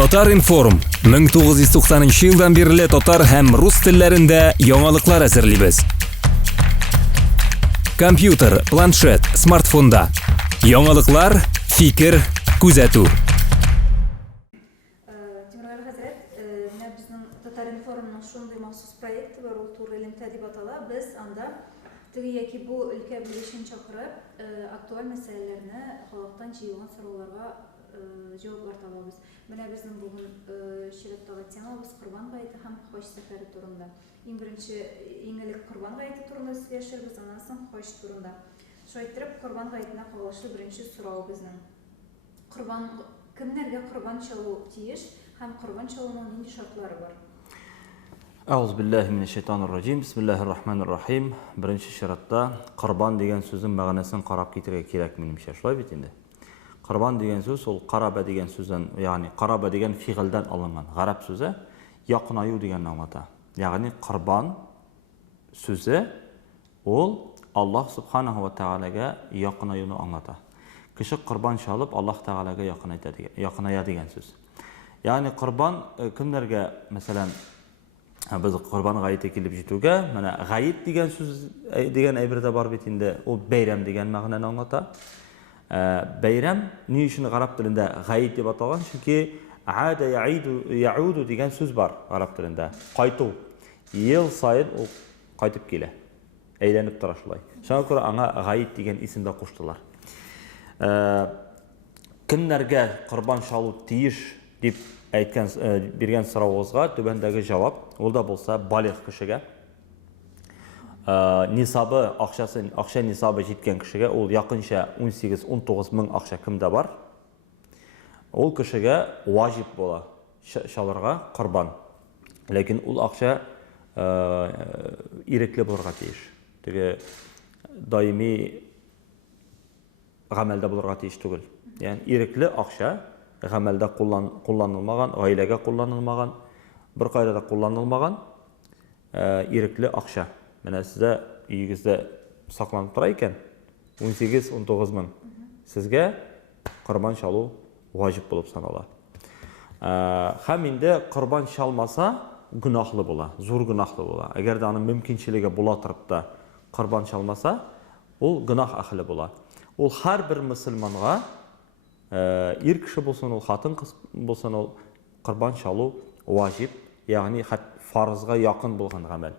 Татар информ 1990 елдан бері татар һәм рус телләрендә яңалыклар әзерлибез. Компьютер, планшет, смартфонда. Яңалыклар, фикер, күзәтү. Тимур хәзрәт, менә безнең Татар информның шундый махсус проекты бар, ул Тур элемтә дип атала. Без анда теге яки бу өлкә белешен чакырып, актуаль мәсьәләләрне халыктан җыелган сорауларга җаваплар табабыз. Менә безнең бүген чираттагы темабыз Корбан гаете һәм хаҗ сәфәре турында. Иң беренче, иң элек Корбан гаете турында сөйләшербез, аннан соң хаҗ турында. Шулай итеп, Корбан гаетенә кагылышлы беренче сорау безнең. Корбан кемнәргә корбан чалу тиеш һәм корбан чалуның нинди шартлары бар? Ауз биллахи минеш-шайтанир-раҗим. Бисмиллаһир-рахманир-рахим. Беренче чиратта корбан дигән сүзнең мәгънәсен карап китәргә кирәк минемчә. Шулай бит инде. Корбан дигән сүз ул караба дигән сүздән, ягъни караба дигән фигыльдән алынган. Гарәп сүзе якынаю дигәнне аңлата. Ягъни корбан сүзе ул Аллаһ субханаһу ва таалагә якынаюны аңлата. Кеше корбан чалып Аллаһ таалагә якыная дигән сүз. Ягъни корбан кемнәргә, мәсәлән, без корбан гаете килеп җитүгә, менә гаит дигән сүз дигән әйбер бар бит инде, ул бәйрәм дигән мәгънәне аңлата. Бәйрәм ни өчен гарәп телендә гаит дип аталган? Чөнки ада яуду дигән сүз бар гарәп телендә. Кайту. Ел сайын ул кайтып килә. Әйләнеп тора шулай. Шуңа күрә аңа гаит дигән исем дә куштылар. Кемнәргә корбан чалу тиеш дип әйткән биргән соравыгызга түбәндәге җавап, ул да булса балигъ кешегә. Нисабы, акча нисабы җиткән кешегә, ул якынча 18-19 мең акча кемдә бар? Ул кешегә ваҗиб була чалырга корбан. Ләкин ул акча ирекле булырга тиеш. Теге даими гамәлдә булырга тиеш түгел. Ягъни ирекле акча гамәлдә кулланылмаган, гаиләгә кулланылмаган, бер кайда да кулланылмаган ирекле акча. Менә сездә өегездә сакланып тора икән 18-19 мең. Сезгә корбан чалу ваҗиб булып санала. Һәм инде корбан чалмаса гөнаһлы була, зур гөнаһлы була. Әгәр дә аның мөмкинчелеге була торып та корбан чалмаса, ул гөнаһ әһле була. Ул һәрбер мөселманга, ир кеше булсын, ул хатын булсын, ул корбан чалу ваҗиб, ягъни фарызга якын булган гамәл.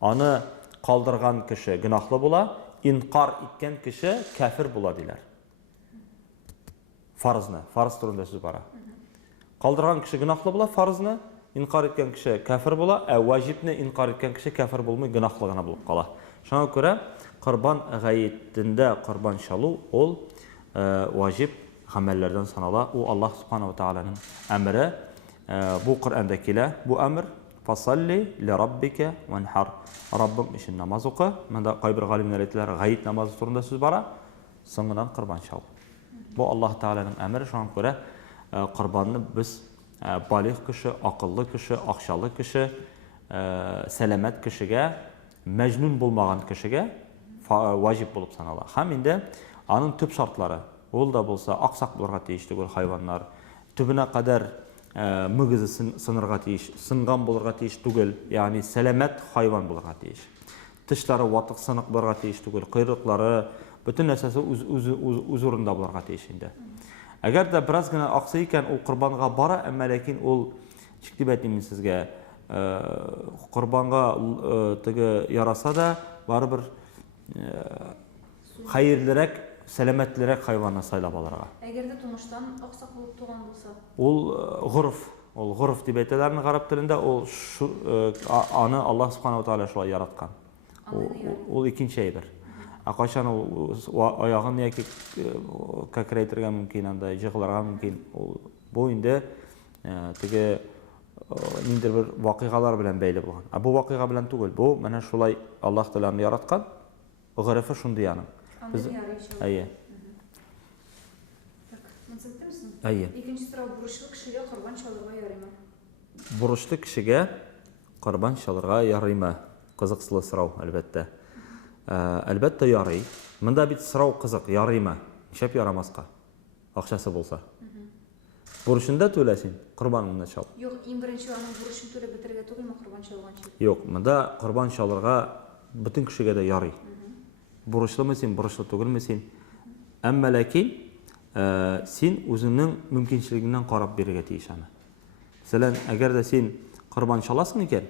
Аны калдырган кеше гөнаһлы була, инкар иткән кеше кафир була диләр. Фарызны, фарыз турында сүз бара. Калдырган кеше гөнаһлы була, фарызны инкар иткән кеше кафир була, ваҗибне инкар иткән кеше кафир булмый, гөнаһлы гына булып кала. Шуңа күрә корбан гаетендә корбан чалу ул ваҗиб гамәлләрдән санала. Ул Аллаһ субханаһу ва тааляның әмере. Бу Коръәндә килә, бу әмер фасалли ли раббика ванхар. Раббың өчен намаз укы. Монда кайбер галимнәр әйтәләр, гаит намазы турында сүз бара, соңыннан корбан чал. Бу Аллаһ тааляның әмере. Шуңа күрә корбанны без балигъ кеше, акыллы кеше, акчалы кеше, сәламәт кешегә, мәҗнүн булмаган кешегә ваҗиб булып санала. Һәм инде аның төп шартлары, ул да булса аксак булырга тиеш түгел хайваннар, төбенә кадәр мөгезе сынырга тиеш, сынган булырга тиеш түгел, ягъни сәламәт хайван булырга тиеш. Тышлары ватык сынык булырга тиеш түгел, койрыклары, бөтен нәрсәсе үз урында булырга тиеш инде. Әгәр дә бераз гына аксый икән, ул корбанга бара, әмма ләкин ул дип әйтим сезгә, корбанга теге яраса да, барыбер хәерлерәк, сәламәтлерәк хайванны сайлап алырга. Әгәр дә тумыштан аксак булып туган булса, ул гурф дип әйтәләр гарәп телендә, ул аны Аллаһ субханаһу ва тааля шулай яраткан. Ул икенче әйбер. Кайчан ул аягын яки кәкрәйтергә мөмкин, анда җыгылырга мөмкин. Бу инде теге ниндидер бер вакыйгалар белән бәйле булган. Бу вакыйга белән түгел, бу менә шулай Аллаһ Тәгалә яраткан. Гырыфы шундый аның. Әйе. Әйе. Икенче сорау, бурычлы кешегә корбан чалырга ярыймы? Бурычлы кешегә корбан чалырга ярыймы? Кызыклы сорау, әлбәттә. Әлбәттә ярый. Монда бит сорау кызык, ярыймы? Шәп ярамаска. Акчасы булса. Бурышында төләсен, құрбаныңны шал. Yok, en birinci onun buruşunu töle bitirge түгілме құрбан шалғанчы? Yok, мында құрбан шалырға бүтін кішіге де ярый. Бурышлы сен, бурышлы түгілме сен. Әмма ләкин, сен өзіңнің мүмкіншілігінен қарап беруге тиіс аны. Мәселен, әгер де сен құрбан шаласың екен,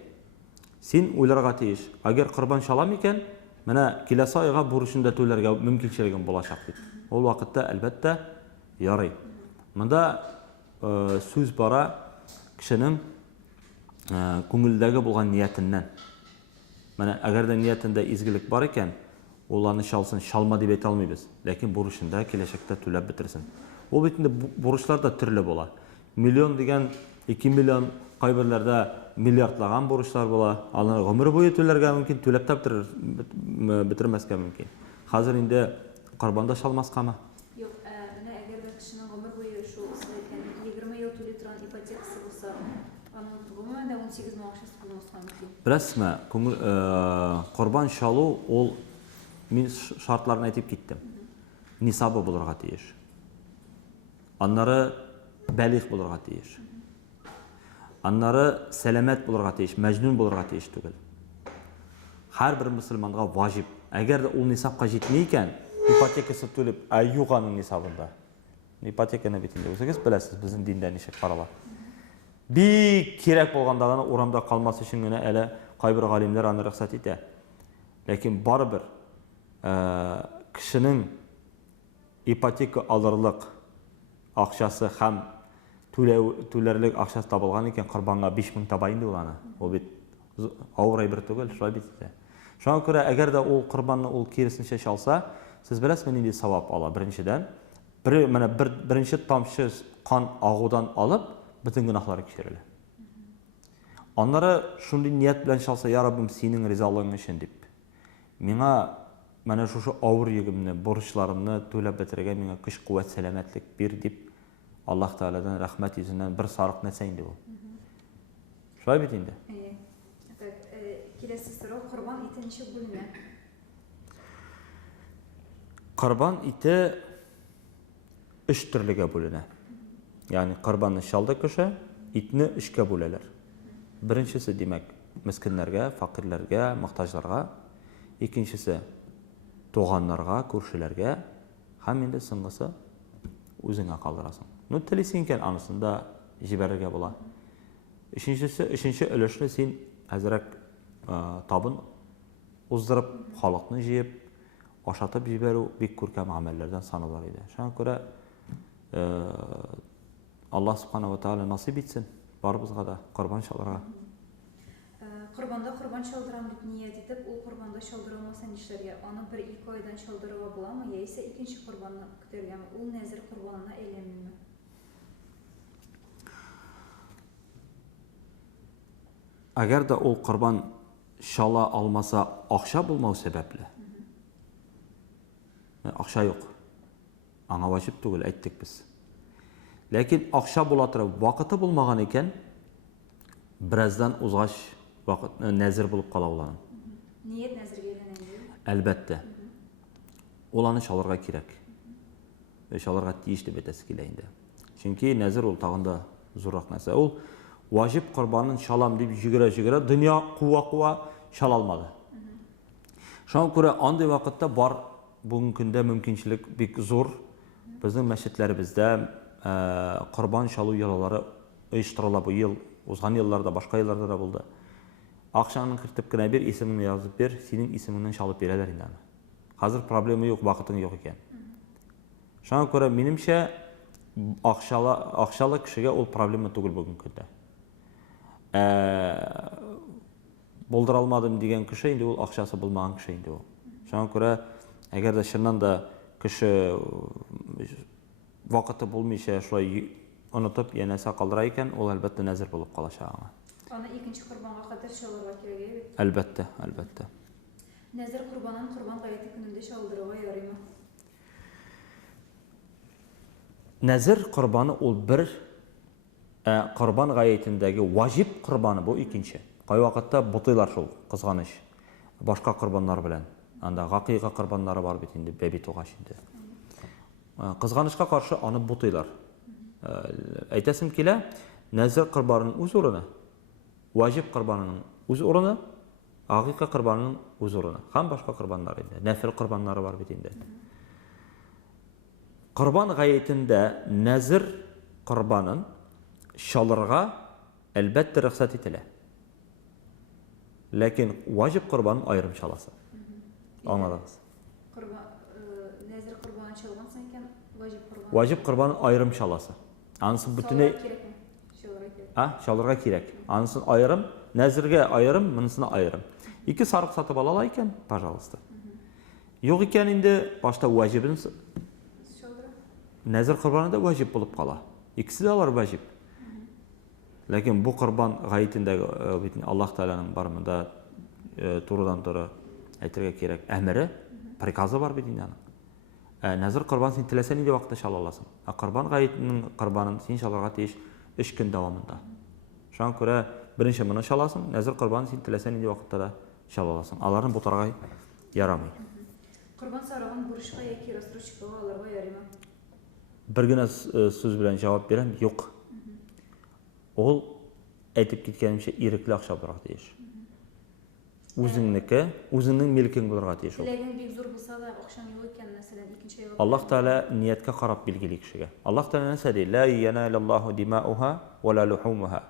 сен ойларға тиіс. Әгер құрбан шалам екен, мына келесі айға бурышында төлерге мүмкіншілігін болашақ дейді. Ол вақытта әлбәттә ярый. Мында сөз бара кішінің көңілдегі болған ниетінен. Мына әгер де ниетінде изгілік бар екен, оланы шалсын, шалма деп айта алмайбыз. Ләкин бурышында келешекте төлеп бітірсін. Ол бетінде бурышлар да түрлі бола. Миллион деген 2 миллион, қайбірлерде миллиардлаған бурышлар бола. Алар ғұмыр бойы төлерге мүмкін, төлеп тап бітірмеске мүмкін. Қазір енді құрбанда шалмасқа ма? Yok, əgər də kişinin ömür boyu şu 20 yıl төле тұрған ипотекасы болса, onun ғұмырында 18 мың ақшасы болмасқа мүмкін. Білесізме, құрбан шалу ол мен шартларын айтып кеттім. Нисабы болырға тиіс. Аннары бәлиғ болырға тиіс. Аннары сәлемет болырға тиіс, мәжнүн болырға тиіс түгіл. Har bir musulmonga vojib. Agar u nisabga yetmay ekan, ipotекасы төлеп, ayuğanın nisabında. Ipotеканы бетінде o'zingiz bilasiz, bizning dinda nechta qaralar. Bek kerak bo'lgandagina o'ramda qolmasi uchun gina әле qay bir olimlar аны ruxsat etadi. Lekin baribir kishining ipoteka olirliq ақшасы ham to'larlik ақшасы topilgan ekan, qurbonga 5000 tabayın bo'ladi. O bit avray bir түгел, шулай бит. Шуңа күрә, әгәр дә ул корбанны ул киресенчә чалса, сез беләсез, нинди савап ала. Беренчедән, беренче тамчы кан агудан алып, бүтән гынахлары кичерелә. Аннары шундый ният белән чалса, я Раббим, синең ризалыгың өчен дип. Миңа менә шушы авыр йөгемне, бурычларымны түләп бетерергә миңа көч-куәт, сәламәтлек бир дип, Аллаһ Тәгаләдән рәхмәт йөзеннән бер сарык нәрсә инде бу. Шулай бит инде. Келесі сұрау, құрбан иті неше бөліне? Құрбан иті 3 түрліге бөліне. Яғни құрбанны шалды кіші, итні 3-ке бөлелер. Біріншісі демек, міскінлерге, фақирлерге, мұқтажларға. Екіншісі тоғанларға, көршілерге. Хам енді сыңғысы өзіңе қалдырасың. Ну, тілесен кен анысында жіберге бола. Үшінші өлішіні сен әзірек табын уздырып, халықны жиып, ашатып жіберу бек көркем амәллерден саналар еді. Шуңа күрә Аллаһ Субханаху ва Тааля насип етсін барыбызға да құрбан шалырға. Құрбанда құрбан шалдырам деп ниет етіп, ол құрбанда шалдырылмаса нишләргә? Аны 1-2 айдан шалдыруға буламы, яисә икенче құрбанны көтәргәме? Ул нәзір құрбанына әйләнмиме? Әгәр дә ул құрбан шала алмаса, ақша булмау сәбәпле. Ақша юк. Аңа ваҗиб түгел, әйттек без. Ләкин ақша була торып, вакыты булмаган икән, бираздан узгач вакыт нәзир булып кала уланы. Ният нәзиргә әйләнәме? Әлбәттә. Ул аны шалырга кирәк. Шалырга тиеш дип әйтәсе килә инде. Чөнки нәзир ул тагында зуррак нәрсә. Ул ваҗиб құрбанын шалам дип жүгерә, дөнья куа шала алмады. Шуңа күрә андый вакытта бар, бүгенге көндә мөмкинчелек бик зур. Безнең мәчетләребездә құрбан шалу яллары оештырыла бу ел, узган елларда, башка елларда да булды. Акчаңны кертеп кенә бир, исемеңне язып бир, синең исемеңнән шалып бирәләр инде аны. Хәзер проблема юк, вакытың юк икән. Шуңа күрә минемчә акчалы кешегә ул проблема түгел бүгенге көндә. Болдыра алмадым деген кеше инде ул акчасы булмаган кеше инде ул. Шуңа күрә, әгәр дә чыннан да кеше вакыты булмыйча шулай онытып, янәсе калдыра икән, ул әлбәттә нәзир булып калачак аңа. Аны икенче корбанга кадәр шалырга кирәк бит. Әлбәттә. Нәзир корбанын корбан гаете көнендә шалдыруга ярыймы? Нәзир корбаны ул бер корбан гаетендәге ваҗиб корбаны бу икенче. Кай вакытта бутыйлар шул кызганыч. Башка корбаннар белән. Анда гакыйга корбаннары бар бит инде, бәби тугач инде. Кызганычка каршы аны бутыйлар. Әйтәсем килә, нәзір корбанының үз урыны, ваҗиб корбанының үз урыны, агыйка корбанының үз урыны. Һәм башка корбаннар инде, нәфил корбаннары бар бит инде. Корбан гаетендә нәзір корбанын шалырга әлбәттә рөхсәт ителә. Ләкин ваҗиб корбанын аерым шаласы. Аңладыңыз? Нәзір құрбаны çalғансың екен, ваҗиб құрбаны. Ваҗиб корбанын аерым шаласы. Анысын бүтүней шалырга кирәк. Анысын аерым, нәзіргә аерым, монысына аерым. Ике сарык сатып алала икән, пожалуйста. Юк икән инде, башта ваҗибын нәзір корбаны да ваҗиб булып кала. Икесе дә алар ваҗиб. Ләкин бу корбан гаетендәге бит Аллаһ Тәгаләнең бармында турыдан-туры әйтергә кирәк, әмере, приказы бар бит инде аның. Нәзір корбан син теләсә нинди вакытта чала аласың. Корбан гаетенең корбанын син чалырга тиеш 3 көн дәвамында. Шуңа күрә беренче моны чаласың, нәзір корбанын син теләсә нинди вакытта да чала аласың. Аларны бутарга ярамый. Корбан сарыгын бурычка яки рассрочкага алырга ярыймы? Бер генә сүз белән җавап бирәм, юк. Ул әйтеп киткәнемчә ирекле акча булырга тиеш. Үзеңнеке, үзеңнең милкең булырга тиеш ул. Теләгең бик зур булса да, акчаң юк икән, мәсәлән, икенче ял. Аллаһ Тәгалә ниятка карап билгели кешегә. Аллаһ Тәгалә нәрсә ла яналаллаху димауха ва ла лухумуха.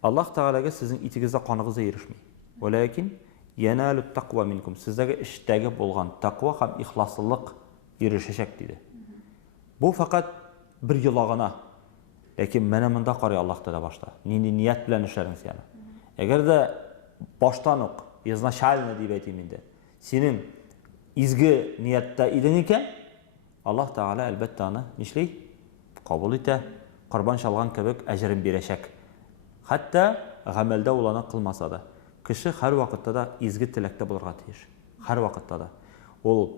Аллаһ Тәгаләгә сезнең итегездә каныгыз ирешми. Валакин яналу тaqwa минкум. Сездәге эштәге булган тaqwa һәм ихласлык ирешәчәк диде. Бу фақат бер йолагына. Ләкин менә монда карый Аллаһ Тәгалә башта. Нинди ният белән эшләрең син. Әгәр дә баштан ук изначально дип әйтим инде. Синең изге ниятта идең икән, Аллаһ Тәгалә әлбәттә аны нишләй? Кабул итә, корбан чалган кебек әҗрен бирәчәк. Хәтта гамәлдә ул аны кылмаса да. Кеше һәр вакытта да изге теләктә булырга тиеш. Һәр вакытта да. Ул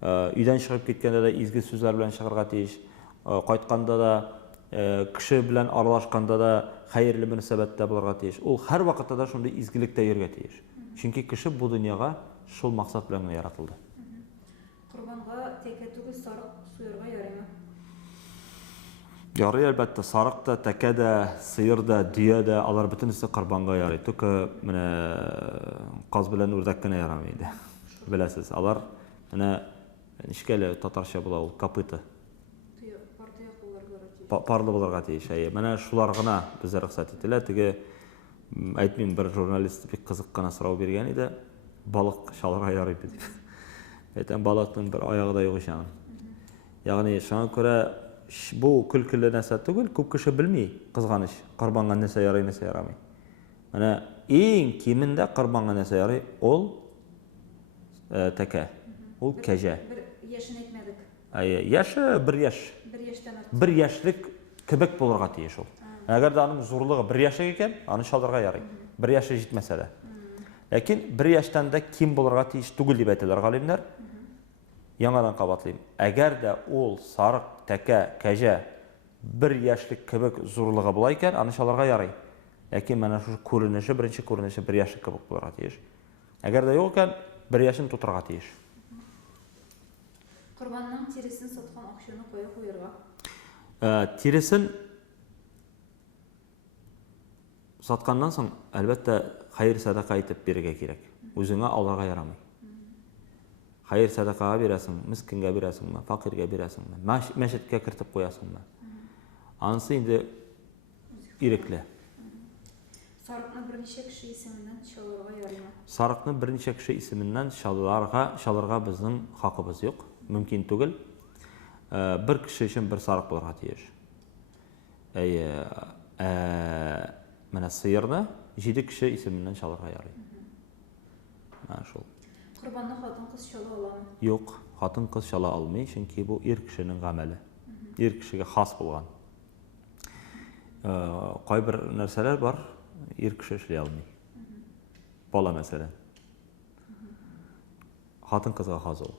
өйдән чыгып киткәндә дә изге сүзләр белән чыгарга тиеш. Кайтканда да, кеше белән аралашканда да хәерле мөнәсәбәттә булырга тиеш. Ул һәр вакытта да шундый изгелектә йөргә тиеш. Чөнки кеше бу дөньяга шул максат белән генә яратылды. Корбанга тәкә түгел сарык суярга ярыймы? Ярый әлбәттә, сарык та, тәкә дә, сыер да, дөя дә, алар бөтенесе корбанга ярый. Только менә каз белән үрдәк кенә ярамый инде. Беләсез, алар менә нишкәле татарча була ул копыта. Парлы булырга тиеш. Менә шулар гына безгә рөхсәт ителә. Теге әйтмим, бер журналист бик кызык кына сорау биргән иде. Балык чалырга ярыйбы дип. Әйтәм, балыкның бер аягы да юк икән. Ягъни шуңа күрә бу көлкеле нәрсә түгел, күп кеше белми, кызганыч, корбанга нәрсә ярый, нәрсә ярамый. Менә иң кимендә корбанга нәрсә ярый, ул тәкә, ул кәҗә. Бер яшен әйтмәдек. Яшы бер яш. Бер яшьлек кебек булырга тиеш ул. Әгәр дә аның зурлыгы бер яшьлек икән, аны чалырга ярый. Бер яшы җитмәсә дә. Ләкин бер яшьтән дә ким булырга тиеш түгел дип әйтәләр галимнәр. Яңадан кабатлыйм. Әгәр дә ул сарык, тәкә, кәҗә бер яшьлек кебек зурлыгы була икән, аны чалырга ярый. Ләкин менә шу күренеше, беренче күренеше бер яшьлек кебек булырга тиеш. Әгәр дә юк икән, бер яшен тутырга тиеш. Корбанның тиресен саткан акчаны кая куярга? Тиресен сатканнан соң, әлбәттә, хәйр садака итеп бирергә кирәк. Үзеңә алырга ярамый. Хәйр садакага бирәсең, мискингә бирәсеңме, факиргә бирәсеңме, мәчеткә кертеп куясыңмы? Анысы инде ирекле. Сарыкны берничә кеше исеменнән чалырга ярыймы? Сарыкны берничә кеше исеменнән чалырга безнең хакыбыз юк, мөмкин түгел. Бер кеше өчен бер сарык булырга тиеш. Менә сыерны 7 кеше исеменнән чалырга ярый. Менә шул. Корбанны хатын-кыз чала аламы? Юк, хатын-кыз чала алмый, чөнки бу ир кешенең гамәле. Ир кешегә хас булган. Кайбер нәрсәләр бар, ир кеше эшли алмый. Бала мәсәлән. Хатын-кызга хас ул.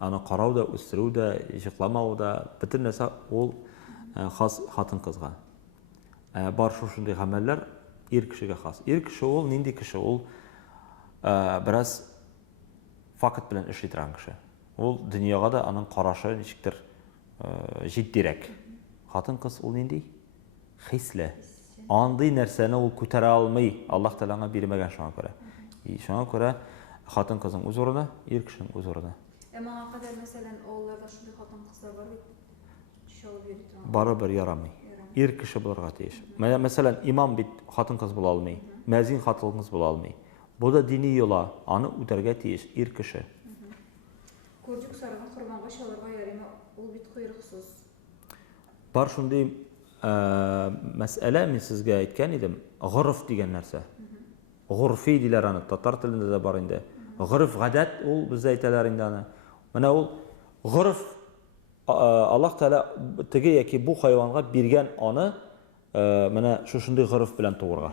Аны карау да, үстерү дә, җыкламау да, бөтен нәрсә ул хас хатын-кызга. Бар шушындый гамәлләр ир кешегә хас. Ир кеше ул нинди кеше? Ул бераз факт белән эшли торган кеше. Ул дөньяга да аның карашы ничектер җитдирәк. Хатын-кыз ул нинди? Хисле. Андый нәрсәне ул күтәрә алмый. Аллаһ Тәгалә бирмәгән шуңа күрә. Шуңа күрә хатын-кызның үз урыны, ир кешенең үз урыны. Моңа кадәр мәсәлән, авылларда шундый хатын-кызлар бар бит. Шалып йөри торган. Барыбер ярамый. Ир кеше булырга тиеш. Мәсәлән, имам бит хатын-кыз була алмый, мәзин хатын-кыз була алмый. Бу да дини юла, аны үтәргә тиеш ир кеше. Күрдүк сарыгын корбанга чалырга ярыймы? Ул бит койрыксыз. Бар шундый мәсьәлә мин сезгә әйткән идем, гырф дигән нәрсә. Гырфи диләр аны, татар телендә дә бар инде. Гырф гадәт ул бездә әйтәләр инде аны. Менә ул гырф Аллаһ Тәгалә теге яки бу хайванга биргән аны менә шушындый гырф белән туырга.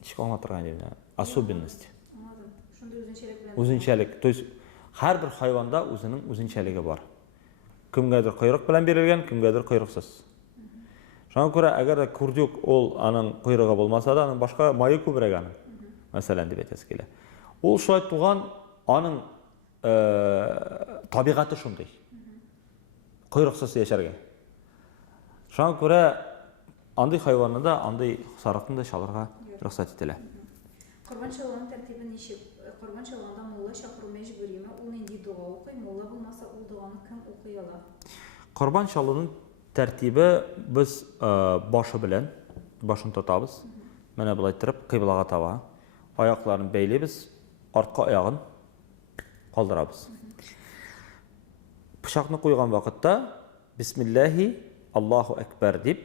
Ничек аңлатырга инде? Особенность. Аңладым. Шундый үзенчәлек белән. Үзенчәлек. То есть һәрбер хайванда үзенең үзенчәлеге бар. Кемгәдер койрык белән бирелгән, кемгәдер койрыксыз. Шуңа күрә әгәр күрдүк ул аның койрыгы булмаса да, аның башка майы күбрәк аның. Мәсәлән дип әйтәсе килә. Ул шулай туган, аның табигаты шундый. Койрыксыз яшәргә. Шуңа күрә андый хайванны да, андый сарыкны да чалырга рөхсәт ителә. Корбан чалган тәртибе ничек? Корбан чалганда мулла чакыру мәҗбүриме? Ул нинди дуга укый? Мулла булмаса, ул дуганы кем укый ала? Корбан чалуның тәртибе без башы белән, башын тотабыз. Менә булай торып, кыйблага таба. Аякларын бәйлибез, артка аягын калдырабыз. Пычакны куйган вакытта бисмиллаһи Аллаһу акбар дип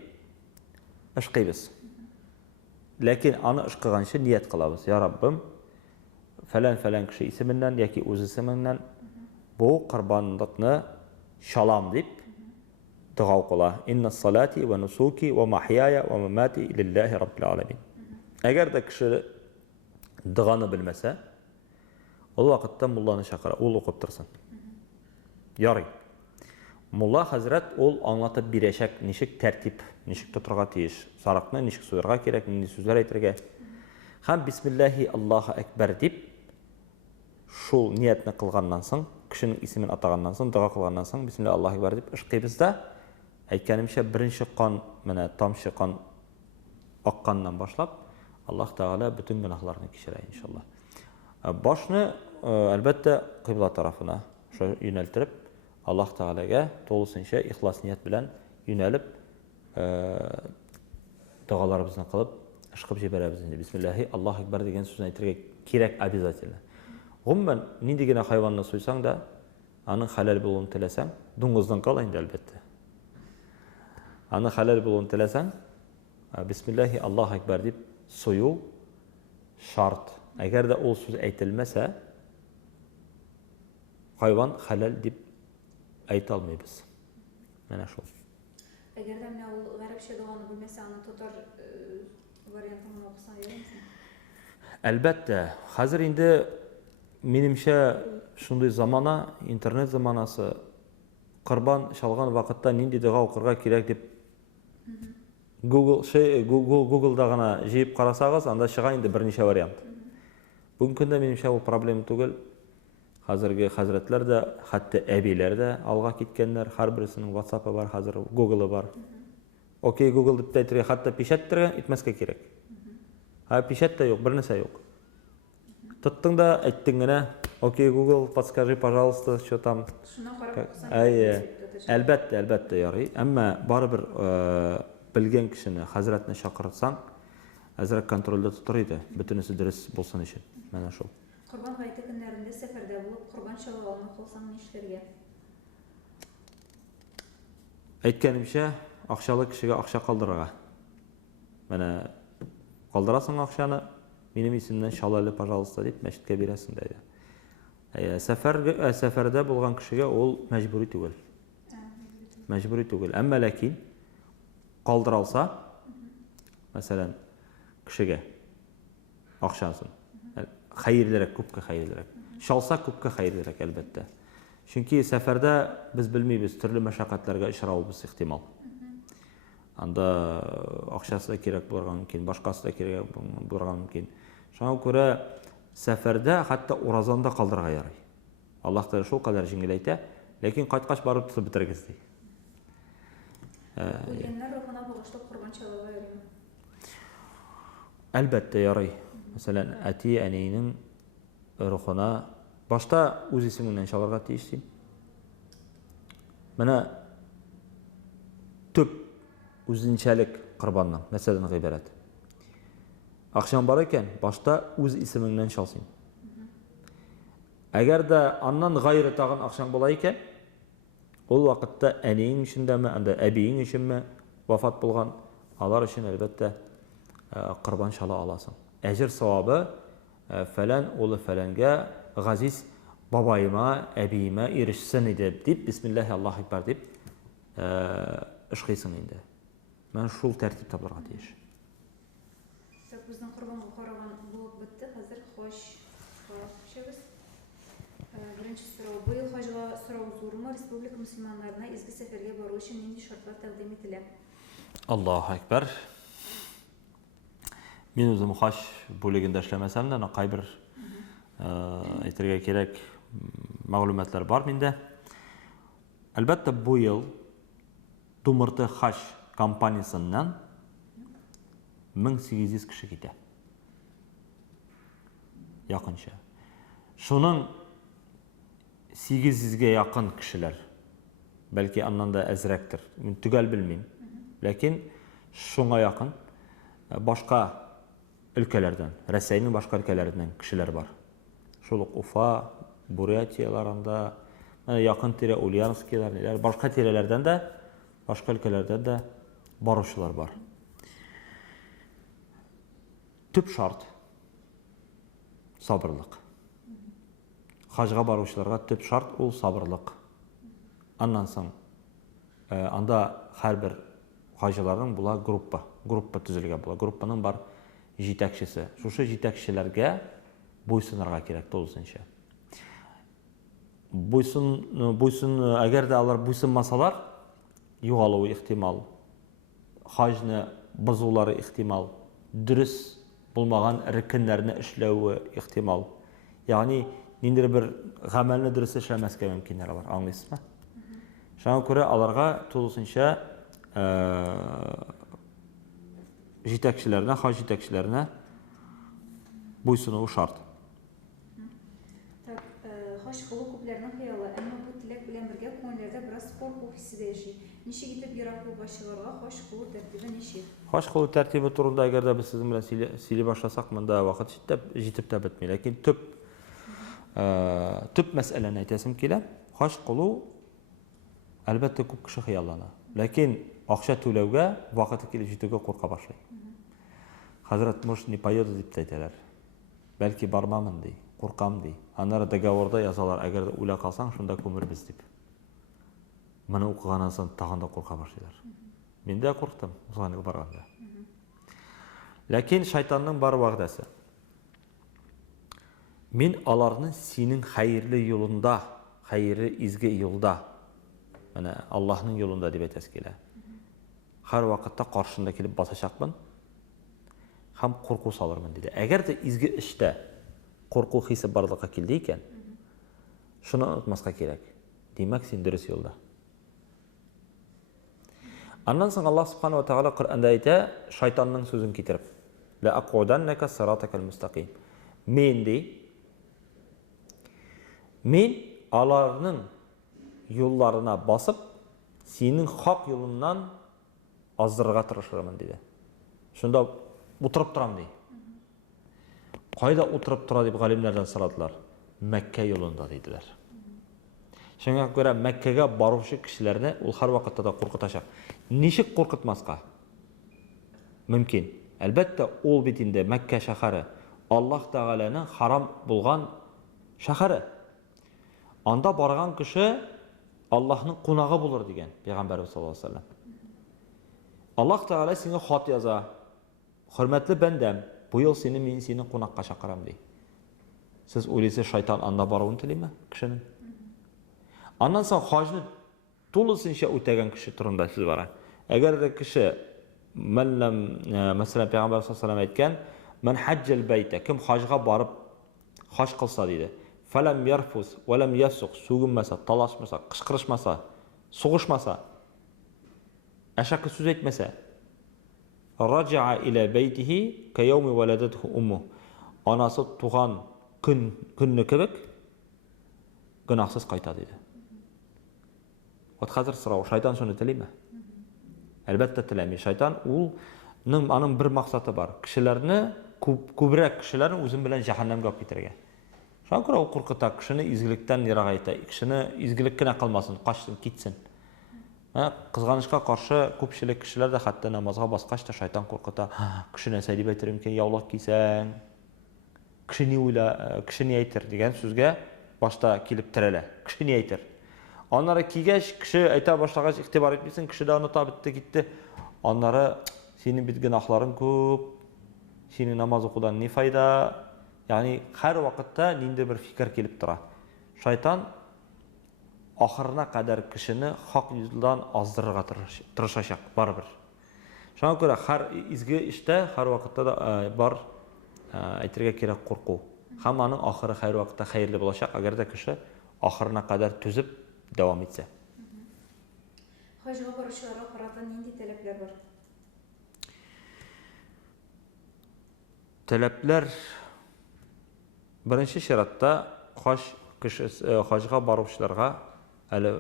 ышкыйбыз. Ләкин аны ышкыганчы ният кылабыз. Я Раббым, фәлән кеше исеменнән яки үз исеменнән бу корбанлыкны шалам дип дуга укыла. Инна салати ва нусуки ва махяя ва мамати лиллаһи раббил аламин. Әгәр дә кеше дуганы белмәсә, ул вакытта мулланы чакыра, ул укып торсын. Ярый. Мулла хәзрәт ул аңлатып бирәчәк, ничек тәртип, ничек тотырга тиеш, сарыкны ничек суырга кирәк, нинди сүзләр әйтергә. Һәм бисмиллаһи Аллаһу акбар дип шул ниятне кылганнан соң, кешенең исемен атаганнан соң, дуга кылганнан соң бисмиллаһи Аллаһу акбар дип ышкыйбыз да, әйткәнемчә беренче кан, менә тамчы кан акканнан башлап, Аллаһ Тәгалә бүтән гөнаһларны кичерә иншаллах. Башны әлбәттә кыйбла тарафына юнәлтеп, Аллаһ Тәгаләгә тулысынча ихлас ният белән юнәлеп, дугаларыбызны кылып, ышкып җибәрәбез инде. Бисмиллаһи Аллаһу акбар дигән сүзне әйтергә кирәк обязательно. Гомумән, нинди генә хайванны суйсаң да, аның хәләл булуын теләсәң, дуңгыздан кал инде әлбәттә. Аның хәләл булуын теләсәң, бисмиллаһи Аллаһу акбар дип сою шарт. Әгәр дә ул сүз әйтелмәсә, хайван хәләл дип әйтә алмыйбыз. Менә шул. Әгәр дә менә ул гарәпчә дуганы белмәсә, аны татар вариантын укысан ярыймы? Әлбәттә, хәзер инде минемчә шундый замана, интернет заманасы, корбан чалган вакытта нинди дуга укырга кирәк дип Google-да гына җыеп карасагыз, анда чыга инде берничә вариант. Бүгенге көндә минемчә ул проблема түгел. Хәзерге хәзрәтләр дә, хәтта әбиләр дә алга киткәннәр. Һәрберсенең WhatsApp-ы бар, хәзер Google-ы бар. Окей, Google дип әйтергә, хәтта печаттырга итмәскә кирәк. Печать та юк, бернәрсә юк. Тоттың да әйттең генә, окей, Google, подскажи, пожалуйста, что там. Шуңа карап укысаң. Әлбәттә ярый. Әмма барыбер белгән кешене, хәзрәтне чакырсаң, әзрәк контрольдә тотыр иде, бөтенесе дөрес булсын өчен. Менә шул. Корбан гайты көннәрендә сәфәрдә булып, корбан чалып алмый калсаң нишләргә? Әйткәнемчә, акчалы кешегә акча калдырырга. Менә калдырасың акчаны, минем исемнән чал әле, пожалуйста, дип мәчеткә бирәсең дә. Сәфәрдә булган кешегә ул мәҗбүри түгел. Мәҗбүри түгел. Әмма ләкин калдыралса, мәсәлән, кешегә акчасын, хәерлерәк, күпкә хәерлерәк. Шалса күпкә хәерлерәк әлбәттә. Чөнки сәфәрдә без белмибез, төрле мәшәкатьләргә очрауыбыз ихтимал. Анда акчасы да кирәк булырга мөмкин, башкасы да кирәк булырга мөмкин. Шуңа күрә сәфәрдә хәтта уразанда калдырырга ярый. Аллаһ Тәгалә шул кадәр җиңел әйтә, ләкин кайткач барып тотып бетергез ди. Ölgenler ruhuna bağışlап kurban çalaba yarayım. Әлбәттә ярый. Мәсәлән, әти әнинең рухына башта үз исемеңнән чалырга тиеш син. Менә төп үзенчәлек корбанның мәсәлән гыйбарәт. Акчаң бар икән, башта үз исемеңнән чалсың. Әгәр дә аннан гайры тагын акчаң була икән, ул вакытта әниең өчендәме, анда әбиең өченме вафат булган, алар өчен әлбәттә корбан чала аласың. Әҗр савабы фәлән улы фәләнгә газиз бабайыма, әбиемә ирешсен иде дип, бисмиллаһи Аллаһу акбар дип ышкыйсың инде. Мен шул тәртиптә булырга тиеш. Bizden kurbanға қараған болып бітті. Қазір хош қарапшығыз. Бірінші сұрау. Бұйыл хажға сұрау зұрма республика мұсылмандарына изгі сәферге бару үшін нендей шартлар тәқдим етіле? Аллаһу акбар. Мен өзім хаж бөлігінде эшләмәсәм дә, кайбер әйтергә кирәк мәгълүматлар бар миндә. Әлбәттә, бу ел Думырты хаж компаниясыннан 1800 кеше китә. Якынча. Шуның 800-гә якын кешеләр. Бәлки аннан да әзрәктер. Мин төгәл белмим. Ләкин шуңа якын башка өлкәләрдән, Рәсәйнең башка өлкәләреннән кешеләр бар. Шул ук Уфа, Бурятияларында, якын тирә Ульяновскилар, башка тирәләрдән дә, башка өлкәләрдән дә баручылар бар. Төп шарт сабырлык. Хажга баручыларга төп шарт ул сабырлык. Аннан соң анда һәрбер хаҗыларның була группа төзелгән була. Группаның бар җитәкчесе. Шушы җитәкчеләргә буйсынырга кирәк тулысынча. Әгәр дә алар буйсынмасалар, югалуы ихтимал, хаҗны бозулары ихтимал, дөрес булмаган рәкеннәрне эшләүе ихтимал. Ягъни ниндидер бер гамәлне дөрес эшләмәскә мөмкинләре бар, аңлыйсызмы? Шуңа күрә аларга тулысынча җитәкчеләренә, хаҗ җитәкчеләренә буйсынуы шарт. Хаж кылу күпләрнең хыялы, әмма бу теләк белән бергә күңелләрдә бераз курку хисе дә яши. Ничек итеп ерак юлга чыгарга хаж кылу тәртибе ничек? Хаж кылу тәртибе турында әгәр дә без сезнең белән сөйли башласак, монда вакыт җитеп тә бетми. Ләкин төп мәсьәләне әйтәсем килә. Хаж кылу әлбәттә күп кеше хыяллана. Ләкин акча түләүгә вакыты килеп җитүгә курка башлый. Хәзрәт муш не поеду дип әйтәләр. Бәлки бармамын ди, куркам ди. Аннары договорда язалар, әгәр дә үлә калсаң, шунда күмербез дип. Моны укыганнан соң тагын да курка башлыйлар. Мин дә курктым, узганга барганда. Ләкин шайтанның бар вәгъдәсе. Мин аларны синең хәерле юлында, хәерле изге юлда, менә Аллаһның юлында дип әйтәс килә. Һәр вакытта каршында килеп басачакмын. Һәм курку салырмын диде. Әгәр дә изге эштә курку хисе барлыкка килде икән, шуны онытмаска кирәк. Димәк, син дөрес юлда. Аннан соң Аллаһ субхanahu ва тааля Коръәндә әйтә, шайтанның сүзен китереп: "Ла aqudanнaka siratakal mustaqim." Мин аларның юлларына басып, синең хак юлыннан аздырырга тырышырмын диде. Шунда утырып торам ди. Кайда утырып тора дип галимнәрдән сорадылар. Мәккә юлында диделәр. Шуңа күрә Мәккәгә баручы кешеләрне ул һәр вакытта да куркытачак. Ничек куркытмаска? Мөмкин. Әлбәттә, ул бит инде Мәккә шәһәре, Аллаһ Тәгаләнең харам булган шәһәре. Анда барган кеше Аллаһның кунагы булыр дигән Пәйгамбәрбез саллаллаһу алейһи ва саллям. Аллаһ Тәгалә сиңа хат яза. Хөрмәтле бәндәм, бу ел мин сине кунакка чакырам ди. Сез уйлыйсыз, шайтан анда баруын телиме кешенең? Аннан соң хаҗны тулысынча үтәгән кеше турында сүз бара. Әгәр дә кеше мәсәлән Пәйгамбәр саллаллаһу алейһи ва саллям әйткән, "Ман хаҗҗал бәйтә", кем хаҗга барып хаҗ кылса диде. "Фалам ярфус ва лам ясук", сугынмаса, талашмаса, кышкырышмаса, сугышмаса, Әшақы сүз әйтмәсә, Раджаа иля бейтихи кайауми валадатху умму. Анасы туған күнні кебек гынахсыз қайта дейді. Вот хәзер сұрау, шайтан шуны телей ме? Әлбәттә теләми. Шайтан аның бір мақсаты бар. Кешеләрне, күбрәк кешеләрне үзен белән җәһәннәмгә алып китәргә. Шуңа күрә ул куркыта, кешене изгелектән ерак айта, кешене изгелек кенә кылмасын, качсын, китсен. Кызганычка каршы күпчелек кешеләр дә хәтта намазга баскач та шайтан куркыта. Кеше нәрсә дип әйтер микән, яулык кисәң, кеше ни уйла, кеше ни әйтер дигән сүзгә башта килеп терәлә. Кеше ни әйтер. Аннары кигәч, кеше әйтә башлагач игътибар итмисең, кеше дә оныта битте, китте. Аннары синең бит гынахларың күп, синең намаз укудан ни файда? Ягъни һәр вакытта нинди бер фикер килеп тора. Шайтан ахырына кадәр кешене хак юлдан аздырырга тырышачак барыбер. Шуңа күрә һәр изге эштә һәр вакытта да бар әйтергә кирәк курку. Һәм аның ахыры һәр вакытта хәерле булачак, әгәр дә кеше ахырына кадәр түзеп дәвам итсә. Хаҗга баручыларга карата нинди таләпләр бар? Таләпләр беренче чиратта хаҗга баручыларга әле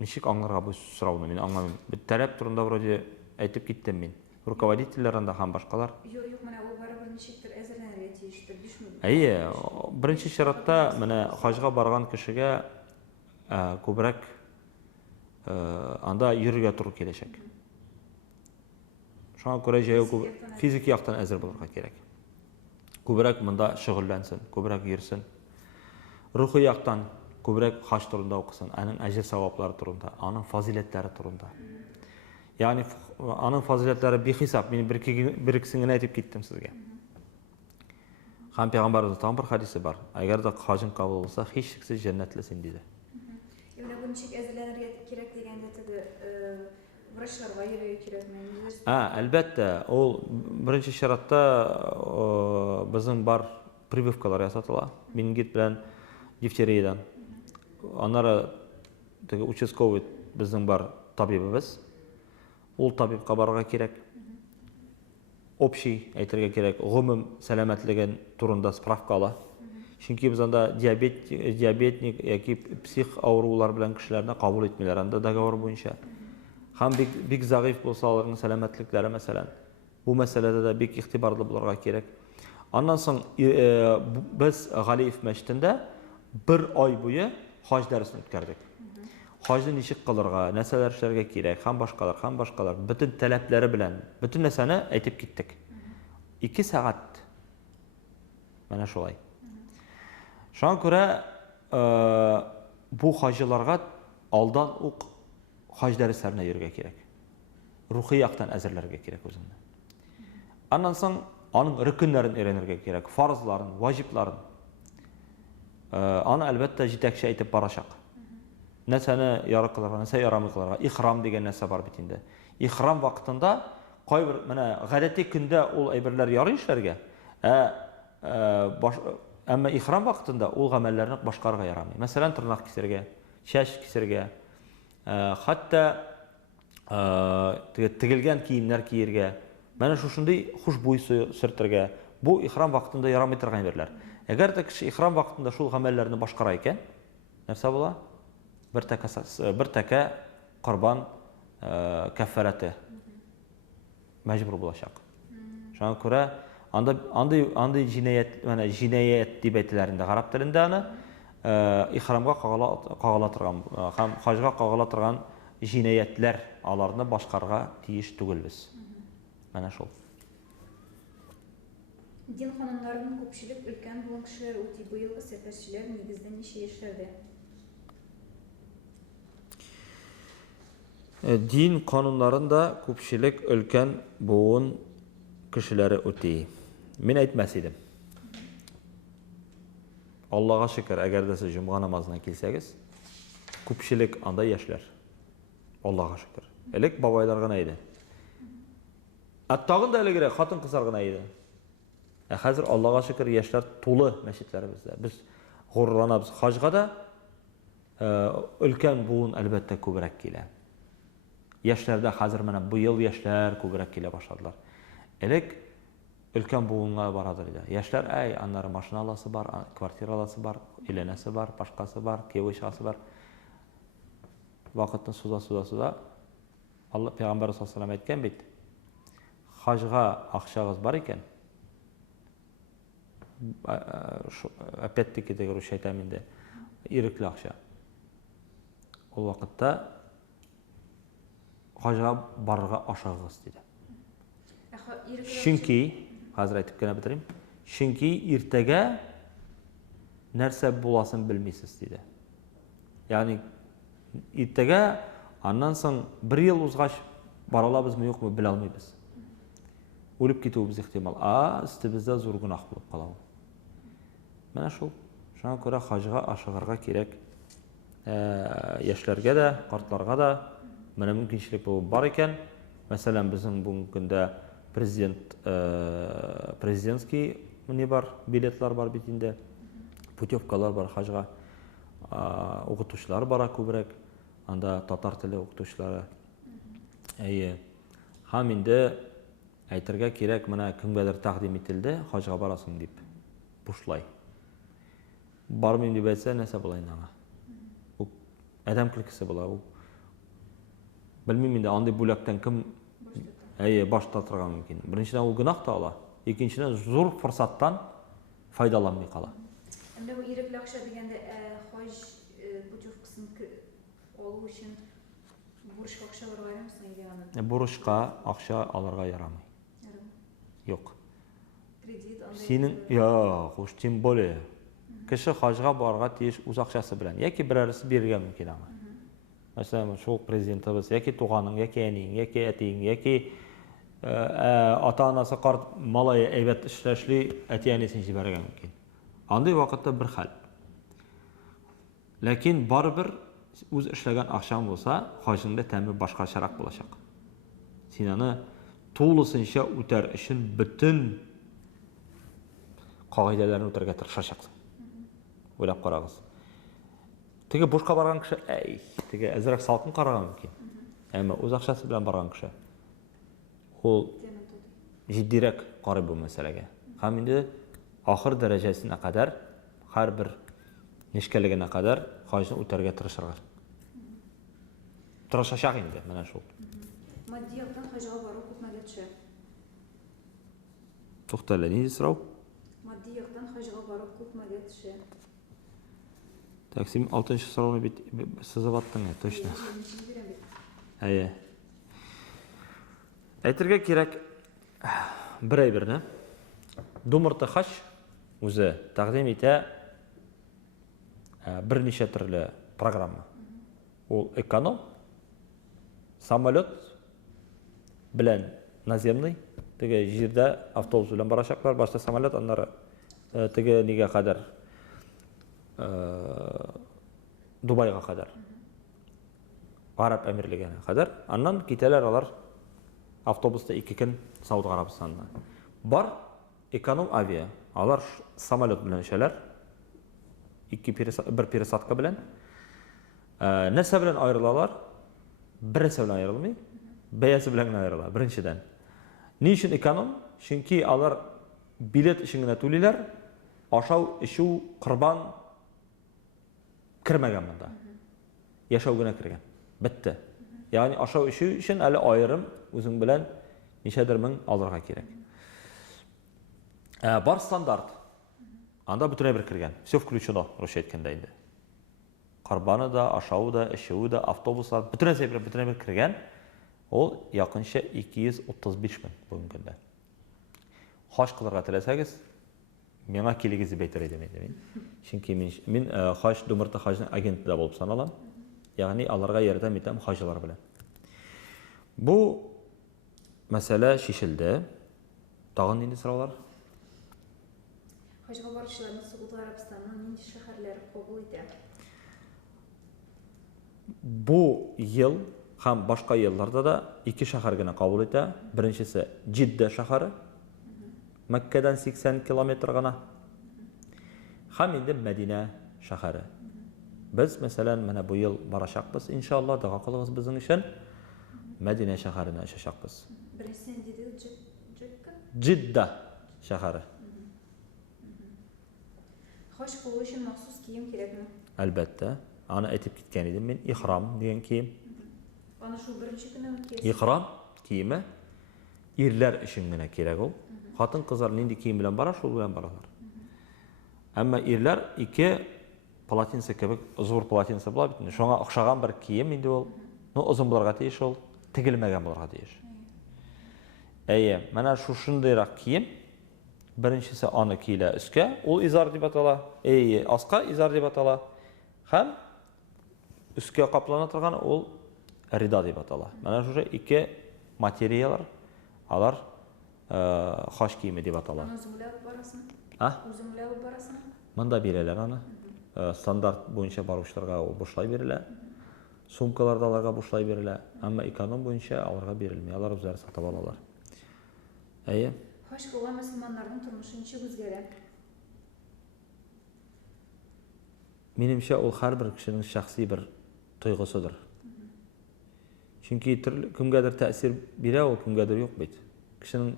ничек аңларга бу сорауны мин аңламыйм. Таләп турында вроде әйтеп киттем мин. Руководительләрендә һәм башкалар. Юк, менә ул барыбер ничектер әзерләнергә тиештер, бишме? Әйе, беренче чиратта менә хаҗга барган кешегә күбрәк анда йөрергә туры киләчәк. Шуңа күрә җәяү физик яктан әзер булырга кирәк. Күбрәк монда шөгыльләнсен, күбрәк йөрсен. Рухи яктан күбрәк хаҗ турында укысын, аның әҗр саваплары турында, аның фазиләтләре турында. Ягъни аның фазиләтләре бихисап, мин бер-ikisini генә әйтеп киттем сезгә. Һәм Пәйгамбәрнең тагын бер хадисе бар. Әгәр дә хаҗың кабул булса, һичшиксез җәннәтлесен диде. Менә бу ничек әзерләнергә кирәк дигәндә теге врачларга йөрергә кирәкме? Әлбәттә, ул беренче чиратта безнең бар прививкалар ясатыла. Менингит белән дифтериядан. Аннары теге участковый безнең бар табибыбыз. Ул табибка барырга кирәк. Общий әйтергә кирәк, гомум сәламәтлеген турында справка ала. Чөнки без анда диабетник яки псих авырулар белән кешеләрне кабул итмиләр анда договор буенча. Һәм бик зәгыйф булса аларның сәламәтлекләре мәсәлән. Бу мәсьәләдә дә бик игътибарлы булырга кирәк. Аннан соң без Галиев мәчетендә bir ай буе хаҗ дәресен үткәрдек. Хаҗны ничек кылырга, нәрсәләр эшләргә кирәк, һәм башкалар, бөтен таләпләре белән, бөтен нәрсәне әйтеп киттек. 2 сәгать. Менә шулай. Шуңа күрә бу хаҗларга алдан ук хаҗ дәресләренә йөрергә кирәк. Рухи яктан әзерләргә кирәк үзеңне. Аннан соң аның рөкеннәрен өйрәнергә кирәк, фарзларын, ваҗибларын. Аны әлбәттә җитәкче әйтеп барачак. Нәрсәне ярый кылырга, нәрсә ярамый кылырга, ихрам дигән нәрсә бар бит инде. Ихрам вакытында кайбер менә гадәти көндә ул әйберләр ярый эшләргә, әмма ихрам вакытында ул гамәлләрне башкарырга ярамый. Мәсәлән, тырнак кисәргә, чәч кисәргә, хәтта тегелгән киемнәр киергә, менә шушындый хушбуй сөртергә. Бу ихрам вакытында ярамый торган әйберләр. Әгәр дә кеше ихрам вакытында шул гамәлләрне башкара икән, нәрсә була? Бер тәкә корбан кафараты мәҗбүр булачак. Шуңа күрә андый җинаят дип әйтәләр инде гарәп телендә аны ихрамга кагыла торган һәм хаҗга кагыла торган җинаятләр аларны башкарга тиеш түгелбез. Менә шул. Дин канунларының күпчелек өлкән булган кешеләр үти. Быелгы сәфәрчеләр нигездә ничә яшьләрдә? Дин канунларында күпчелек өлкән буын кешеләре үти. Мин әйтмәс идем. Аллага шөкер, әгәр дә сез җомга намазына килсәгез, күпчелек анда яшьләр. Аллага шөкер. Элек бабайлар гына иде. Тагын да элегрәк хатын-кызлар гына иде. Хәзер Аллага шөкер яшьләр тулы мәчетләребездә. Без гурланабыз. Хаҗга да өлкән буын әлбәттә күбрәк килә. Яшьләрдә хәзер менә быел яшьләр күбрәк килә башладылар. Элек өлкән буынга барадыр иде. Яшьләр, аннары машина аласы бар, квартира аласы бар, өйләнәсе бар, башкасы бар, кияү чыгасы бар. Вакытны суза. Алла Пәйгамбәр саллаллаһу алейһи ва саллям әйткән бит. Хаҗга акчагыз бар икән. Опять-таки дип әйтәм инде. Ирекле акча. Ул вакытта хаҗга барырга ашагыз диде. Чөнки, хәзер әйтеп кенә битерим. Чөнки иртәгә нәрсә буласын белмисез диде. Ягъни иртәгә аннан соң 1 ел узгач бара алабызмы юкмы белә алмыйбыз. Үлеп китүебез ихтимал. Өстебездә зур гөнаһ булып кала ул. Менә шул. Шуңа күрә хаҗга ашыгарга кирәк. Яшьләргә дә, картларга да менә мөмкинчелек бар икән. Мәсәлән, безнең бүгенге көндә президентский бар, билетлар бар бит инде. Путевкалар бар хаҗга. Укытучылар бара күбрәк. Анда татар теле укытучылары. Һәм инде әйтергә кирәк, менә кемгәдер тәкъдим ителде, хаҗга барасың дип. Бушлай. Бармыйм дип әйтсә, нәрсә була инде аңа? Ул адәм көлкесе була. Ул белмим инде, андый бүләктән кем баш тартырга мөмкин. Беренчедән ул гөнаһ та ала, икенчедән зур форсаттан файдаланмый кала. Әмма бу ирекле акча дигәндә хаҗ путевкасын алу өчен бурычка акча алырга ярамый дигән. Бурычка акча алырга ярамый. Юк. Кредит андай. Синең, хуш, тем более. Кеше хаҗга барырга тиеш үз акчасы белән, яки берәрсе бирергә мөмкин аңа. Мәсәлән, шул президентыбыз, яки туганың, яки әниң, яки әтиң, яки ата-анасы карт малае әйбәт эшләшли, әти-әнисен җибәрергә мөмкин. Андый вакытта бер хәл. Ләкин барыбер үз эшләгән акчаң булса, хаҗыңда тәме башкачарак булачак. Син аны тулысынча үтәр өчен бөтен кагыйдәләрне үтәргә тырышачаксың. Уйлап карагыз. Теге бушка барган кеше, теге әзрәк салкын караган мөмкин. Әмма үз акчасы белән барган кеше ул җиддирәк карый бу мәсьәләгә. Һәм инде ахыр дәрәҗәсенә кадәр, һәрбер нишкәлегенә кадәр хаҗны үтәргә тырышырга. Тырышачак инде, менә шул. Матди яктан хаҗга бару күпмәгә төшә. Туктале, ни сорау? Матди яктан хаҗга бару күпмәгә төшә. Син 6-нчы сорауны бит сызып аттың, точно. Әйтергә кирәк бер әйберне. Думырты хаҗ үзе тәкъдим итә берничә төрле программа. Ул эконом, самолет белән наземный, теге җирдә автобус белән барачаклар, башта самолет, аннары теге нигә кадәр Дубайга кадәр. Араб әмирлегенә кадәр. Аннан китәләр алар автобуста 2 көн Сауд Арабистанына. Бар эконом авиа. Алар самолет белән эшләр. Бер пересадка белән. Нәрсә белән аерылалар? Берсе белән аерылмый. Бәясе белән аерыла. Беренчедән. Ни өчен эконом? Чөнки алар билет өчен генә түлиләр. Ашау, эчү, корбан кірмәгән монда. Яшәү генә кергән. Бетте. Ягъни ашау эчү өчен әле аерым үзең белән ничәдер мең алырга кирәк. Бар стандарт. Анда бөтенләй бер кергән. Все включено, русча әйткәндә инде. Корбаны да, ашау да, эчү да, автобуслар бөтенләй бер кергән. Ул якынча 235 мең бүгенге көндә. Хаҗ кылырга теләсәгез, миңа килегез дип әйтер идем инде мин. Чөнки мин хаҗ думырты хаҗның агенты да булып саналам. Ягъни аларга ярдәм итәм хаҗлар белән. Бу мәсьәлә шишелде. Тагын нинди сораулар? Хаҗга баручыларны Сауд Арабистанның нинди шәһәрләре кабул итә? Бу ел һәм башка елларда да 2 шәһәр генә кабул итә. Беренчесе Җиддә шәһәре. Мәккәдән 80 километр гына. Һәм инде Мәдинә шәһәре. Без, мәсәлән, менә бу ел барачакбыз, иншалла, дага кылыгыз безнең өчен. Мәдинә шәһәренә очачакбыз. Беренчесен дидегез Джекка. Җидда шәһәре. Хаш булу өчен махсус кием кирәкме? Әлбәттә, аны әйтеп киткән идем мин, ихрам дигән кием. Аны шул беренче көннән киесез. Ихрам киеме ирләр өчен генә кирәк ул. Хатын-кызлар нинди кием белән бара, шул белән баралар. Әмма ирләр ике полотенце кебек, зур полотенце була бит. Шуңа охшаган бер кием инде ул. Ну, озын булырга тиеш ул, тегелмәгән булырга тиеш. Әйе, менә шушындыйрак кием. Беренчесе аны киелә өскә, ул изар дип атала. Әйе, аска изар дип атала. Һәм өскә каплана торган ул рида дип атала. Менә шушы ике материаллар, алар хаш киеме дип атала. Аны үзеңләп барасың? А? Үзеңләп барасың? Монда бирәләр аны. Стандарт буенча баручыларга ул бушлай бирелә. Сумкаларда аларга бушлай бирелә. Әмма эконом буенча аларга бирелми. Алар үзләре сатып алалар. Әйе. Хаш булган мөселманнарның тормышы ничек үзгәрә? Минемчә ул һәрбер кешенең шәхси бер тойгысыдыр. Чөнки кемгәдер тәэсир бирә, ул кемгәдер юк бит. Кешенең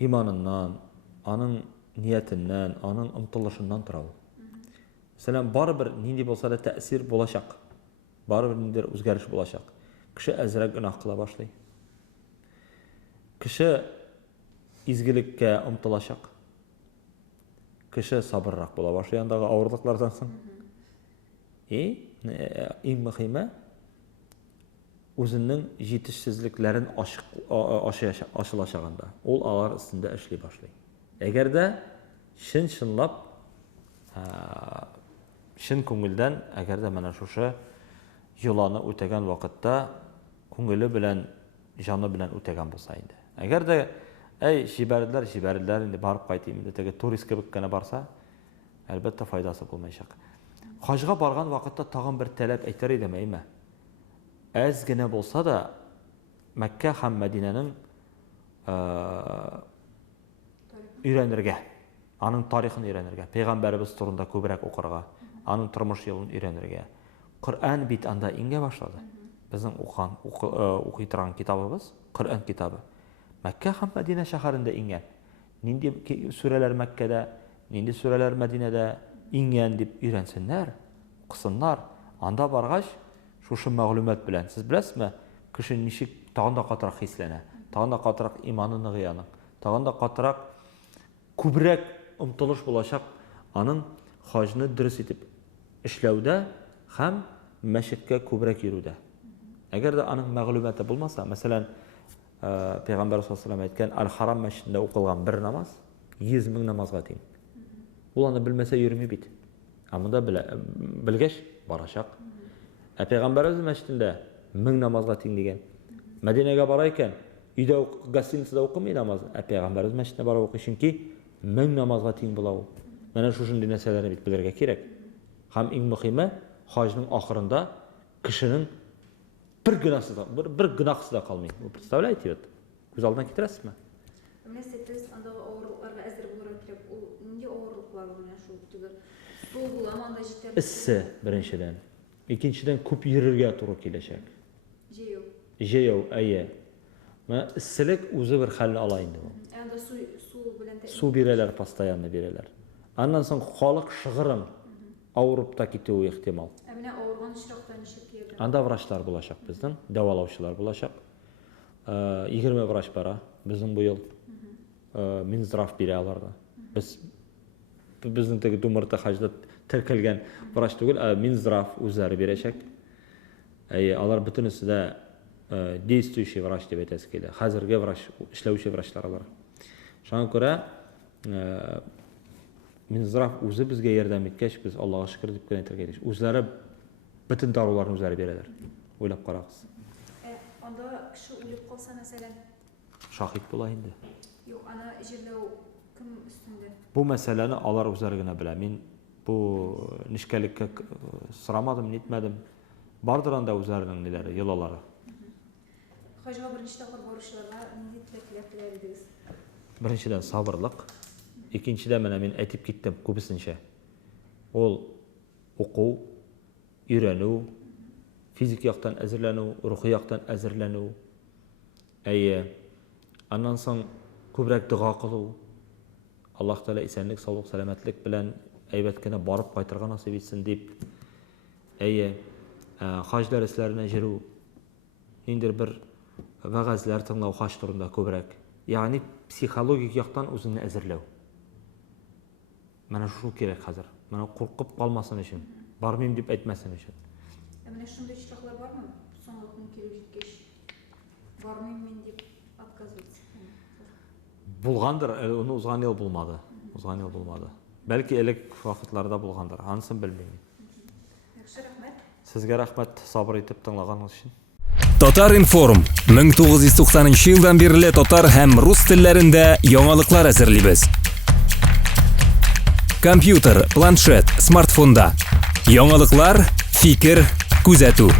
иманыннан, аның ниятеннән, аның омтылышыннан тора ул. Мәсәлән, барыбер нинди булса да тәэсир булачак. Барыбер ниндидер үзгәреш булачак. Кеше әзрәк гөнаһ кыла башлый. Кеше изгелеккә омтылачак. Кеше сабыррак була башлый андагы авырлыклардан соң. Иң мөһиме үзенең җитешсезлекләрен ачылачагында. Ул алар өстендә эшли башлый. Әгәр дә чын-чынлап шын күңелдән, әгәр дә менә шушы йоланы үтәгән вакытта күңеле белән, җаны белән үтәгән булса инде. Әгәр дә җибәрделәр инде барып кайтыйм инде, теге турист кебек кенә барса, әлбәттә файдасы булмаячак. Хаҗга барган вакытта тагын бер таләп әйтер идем, әйме. Әз генә булса да Мәккә һәм Мәдинәнең өйрәнергә, аның тарихын өйрәнергә, пәйгамбәрбез турында күбрәк укырга, аның тормыш юлын өйрәнергә. Коръән бит анда иңгә башлады. Безнең укый торган китабыбыз Коръән китабы. Мәккә һәм Мәдинә шәһәрендә иңгән. Нинди сүрәләр Мәккәдә, нинди сүрәләр Мәдинәдә иңгән дип өйрәнсеннәр, укысыннар. Анда баргач, шушы мәгълүмат белән сез беләсезме, кеше ничек тагын да катырак хисләнә, тагын да катырак иманы ныгыяның, тагын да катырак күбрәк омтылыш булачак аның хаҗны дөрес итеп эшләүдә һәм мәчеткә күбрәк йөрүдә. Әгәр дә аның мәгълүматы булмаса, мәсәлән, Пәйгамбәр саллаллаһу алейһи ва сәлләм әйткән Аль-Харам мәчетендә укылган бер намаз 100 мең намазга тиң. Ул аны белмәсә йөрми бит. Монда белгәч барачак. Пәйгамбәрбез мәчетендә 1000 намазга тиң дигән. Мәдинәгә бара икән, өйдә гостиницада укымый намаз. Пәйгамбәрбез мәчетендә бара укый, чөнки 1000 намазга тиң була ул. Менә шушындый нәрсәләрне бит белергә кирәк. Һәм иң мөһиме, хаҗның ахырында кешенең бер гынахсы да калмый. Вы представляете, вот? Күз алдына китерәсезме? Менә сез андагы авырлыкларга әзер булырга кирәк. Ул нинди авырлыклар менә шул түгел. Сул була анда җитәр. Иссе беренчедән. Икенчедән күп йөрергә туры киләчәк. Җәяү, әйе. Менә исселек үзе бер хәлне ала инде ул. Анда су белән Су бирәләр, постоянно бирәләр. Аннан соң халык шыгырын авырып та китүе ихтимал. Менә авырган очракта ничек йөрде? Анда врачлар булачак безнең, дәвалаучылар булачак. 20 врач бара безнең бу ел. Минздрав бирә аларга. Безнең теге думырта хаҗда теркәлгән врач түгел, Минздрав үзләре бирәчәк. Алар бөтенесе дә действующий врач дип әйтәсе килә. Хәзерге врач, эшләүче врачлар алар. Шуңа күрә Минздрав үзе безгә ярдәм иткәч, без Аллаһка шөкер дип кенә әйтергә тиеш. Үзләре бөтен даруларны үзләре бирәләр. Уйлап карагыз. Анда кеше үлеп калса, мәсәлән, Шахид була инде. юк, аны җирләү кем өстендә? Бу мәсьәләне алар үзләре генә белә. Мин бу нишкәлеккә сорамадым, нитмәдем. Бардыр анда үзләренең ниләре, йолалары. Хаҗга беренче тапкыр баручыларга нинди теләкләр идегез? Беренчедән сабырлык, икенчедән менә мин әйтеп киттем күбесенчә. Ул уку, өйрәнү, Fizik яктан әзерләнү, рухи яктан әзерләнү. Аннан соң күбрәк дуга кылу. Аллаһ Тәала исәнлек, саулык, сәламәтлек белән әйбәт кенә барып кайтырга насыйп итсен дип. Хаҗ дәресләренә җөрү. Инде бер вәгазьләр тыңлау хаҗ турында күбрәк. Ягъни психологик яктан үзеңне әзерләү. Менә шу кирәк хәзер. Менә куркып калмасын өчен, бармыйм дип әйтмәсен өчен. Менә шундый чаклар бармы? Соңгы көн килеп җиткәч, бармыйм мин дип отказ итсен. Булгандыр, уны узган ел булмады. Узган ел булмады. Бәлки элек вакытларда булгандыр. Анысын белмим. Яхшы, рәхмәт. Сезгә рәхмәт, сабыр итеп тыңлаганыгыз өчен. Татар информ 1990 елдан бирле татар һәм рус телләрендә яңалыклар әзерлибез. Компьютер, планшет, смартфонда. Яңалыклар, фикер, күзәтү.